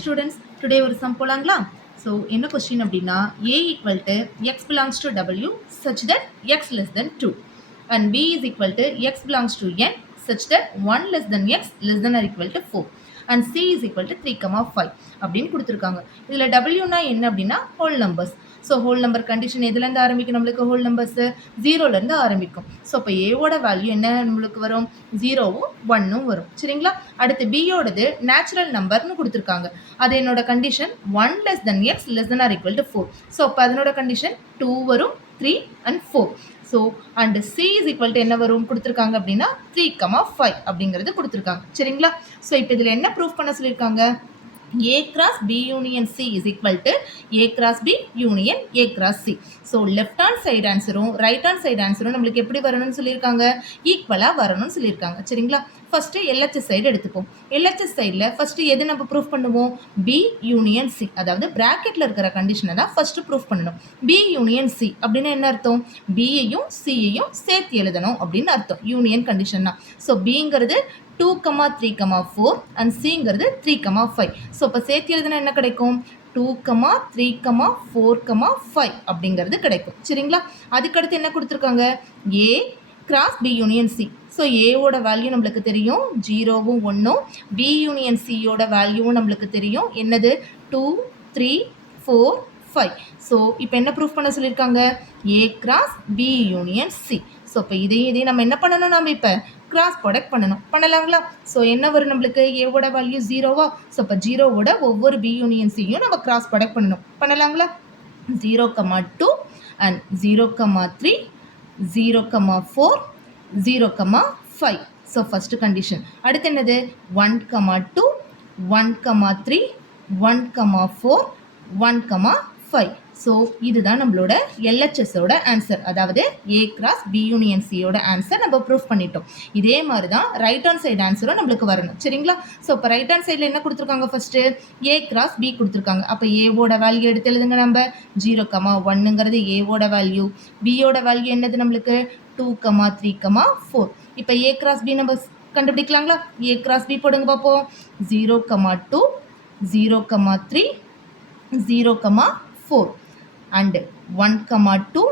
Students, today ஒரு sum போலாங்களா? So என்ன question அப்படின்னா a equal to x belongs to w such that x less than 2 and b is equal to x belongs to n such that 1 less than x less than or equal to 4 and c is equal to 3,5 அப்படின்னு கொடுத்துருக்காங்க. இதில் wனா என்ன அப்படின்னா whole numbers. So whole number condition எதுலேருந்து ஆரம்பிக்கும் நம்மளுக்கு whole numbers ஜீரோலேருந்து ஆரம்பிக்கும். ஸோ இப்போ ஏவோட வேல்யூ என்ன நம்மளுக்கு வரும், ஜீரோவும் ஒன்னும் வரும். சரிங்களா? அடுத்து பியோடது நேச்சுரல் நம்பர்னு கொடுத்துருக்காங்க. அது என்னோட condition 1 less than x less than or equal to 4. So இப்போ அதனோட கண்டிஷன் 2 வரும், 3 and 4. So and C is equal to என்ன வரும் கொடுத்துருக்காங்க அப்படின்னா 3,5 அப்படிங்கிறது கொடுத்துருக்காங்க. சரிங்களா? ஸோ இப்போ இதில் என்ன ப்ரூஃப் பண்ண சொல்லியிருக்காங்க, A cross B union C is equal to A cross B union A cross C. So left hand side answer-ம் right hand side answer-ம் நம்மளுக்கு எப்படி வரணும்னு சொல்லியிருக்காங்க, ஈக்குவலாக வரணும்னு சொல்லியிருக்காங்க. சரிங்களா? ஃபஸ்ட்டு LHS சைடு எடுத்துப்போம். LHS சைடில் ஃபஸ்ட்டு எது நம்ம ப்ரூஃப் பண்ணுவோம், B union C, அதாவது ப்ராக்கெட்டில் இருக்கிற கண்டிஷனை தான் ஃபஸ்ட்டு ப்ரூஃப் பண்ணணும். B union C அப்படின்னா என்ன அர்த்தம், பியையும் சியையும் சேர்த்து எழுதணும் அப்படின்னு அர்த்தம் யூனியன் கண்டிஷன்னா. ஸோ பிங்கிறது 2,3,4 அண்ட் சிங்கிறது 3,5. ஸோ இப்போ சேர்த்து எழுதுனா என்ன கிடைக்கும், 2,3,4,5 அப்படிங்கிறது கிடைக்கும். சரிங்களா? அதுக்கடுத்து என்ன கொடுத்துருக்காங்க, A cross B union C. So ஏவோட வேல்யூ நம்மளுக்கு தெரியும், 0வும் 1ம். பி யூனியன் சியோட வேல்யூவும் நம்மளுக்கு தெரியும், என்னது 2, 3, 4, 5. ஸோ இப்போ என்ன ப்ரூஃப் பண்ண சொல்லியிருக்காங்க, A cross B union C. So இப்போ இதையும் நம்ம என்ன பண்ணணும், நம்ம இப்போ கிராஸ் ப்ராடக்ட் பண்ணலாங்களா? ஸோ என்ன வரும் நம்மளுக்கு, ஏவோட வேல்யூ 0வா? ஸோ இப்போ 0வோட ஒவ்வொரு பி யூனியன் சியும் நம்ம கிராஸ் ப்ராடக்ட் பண்ணலாங்களா? 0,2 அண்ட் 0,3, 0,4, 0,5. So first condition. அடுத்து என்னது 1,2, 1,3, 1,4, 1,5. ஸோ இதுதான் நம்மளோட எல்ஹெச்எஸோட ஆன்சர், அதாவது ஏ கிராஸ் பி யூனியன் சியோட ஆன்சர் நம்ம ப்ரூஃப் பண்ணிட்டோம். இதே மாதிரி தான் ரைட் ஹேண்ட் சைடு ஆன்சரும் நம்மளுக்கு வரணும். சரிங்களா? ஸோ இப்போ ரைட் ஹேண்ட் சைடில் என்ன கொடுத்துருக்காங்க, ஃபஸ்ட்டு ஏ கிராஸ் பி கொடுத்துருக்காங்க. அப்போ ஏவோட வேல்யூ எடுத்து எழுதுங்க, நம்ம 0,1ங்கிறது ஏவோட வேல்யூ, பியோட வேல்யூ என்னது நம்மளுக்கு 2,3,4. இப்போ ஏ கிராஸ் பி நம்ம கண்டுபிடிக்கலாங்களா? ஏ கிராஸ் பி போடுங்க பார்ப்போம். 0,2, 0,3, 0,4 and 1,2,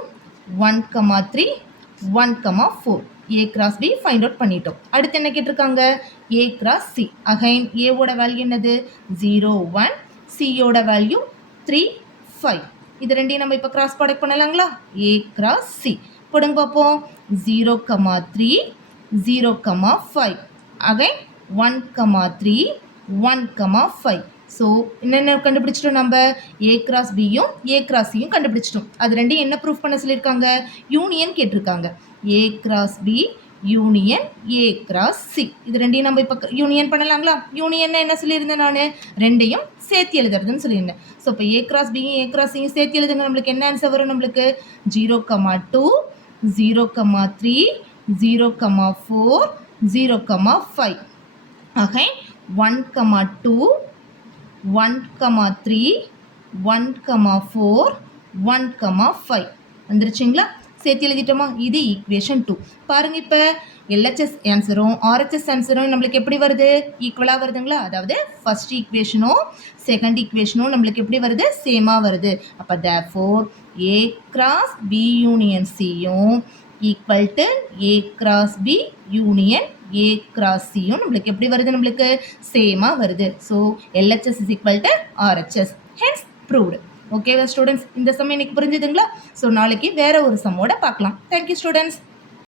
1,3, 1,4. A cross B find out பண்ணிட்டோம். அடுத்து என்ன கேட்டிருக்காங்க, A cross C. அகைன் ஏவோட வேல்யூ என்னது 0, 1, சியோட வேல்யூ 3, 5. இது ரெண்டையும் நம்ம இப்போ கிராஸ் ப்ராடக்ட் பண்ணலாங்களா? A cross C போடுங்க பார்ப்போம். 0,3, 0,5. அகைன் 1,3, 1,5. ஸோ என்னென்ன கண்டுபிடிச்சிட்டோம், நம்ம ஏ கிராஸ் பியும் ஏ கிராஸ் சியும் கண்டுபிடிச்சிட்டோம். அது ரெண்டையும் என்ன ப்ரூஃப் பண்ண சொல்லியிருக்காங்க, யூனியன் கேட்டிருக்காங்க. A cross B union A cross C. இது ரெண்டையும் நம்ம இப்போ யூனியன் பண்ணலாங்களா? யூனியன் என்ன சொல்லியிருந்தேன் நான், ரெண்டையும் சேர்த்து எழுதுறதுன்னு சொல்லியிருந்தேன். ஸோ இப்போ ஏ கிராஸ் பியும் ஏ கிராஸ் சியும் சேர்த்து எழுதுங்க, நம்மளுக்கு என்ன ஆன்சர் வரும், நம்மளுக்கு 0,2, 0,3, 0,4, 0,5. அகைன் 1,2, 1,3, 1,4, 1,5 வந்துருச்சுங்களா? சேர்த்து எழுதிட்டோமா? இது ஈக்குவேஷன் 2. பாருங்க, இப்போ எல்ஹெச்எஸ் ஆன்சரும் ஆர்ஹெச்எஸ் ஆன்சரும் நம்மளுக்கு எப்படி வருது, ஈக்குவலாக வருதுங்களா? அதாவது ஃபர்ஸ்ட் ஈக்குவேஷனும் செகண்ட் ஈக்குவேஷனும் நம்மளுக்கு எப்படி வருது, சேமாக வருது. அப்போ therefore A cross B union சியும் equal to A cross B union A cross சியும் நம்மளுக்கு எப்படி வருது, நம்மளுக்கு சேமாக வருது. So LHS is equal to RHS, hence proved. ஓகேவா ஸ்டூடெண்ட்ஸ்? இந்த சம் இன்னைக்கு புரிஞ்சுதுங்களா? ஸோ நாளைக்கு வேற ஒரு சம்மோட பார்க்கலாம். Thank you students.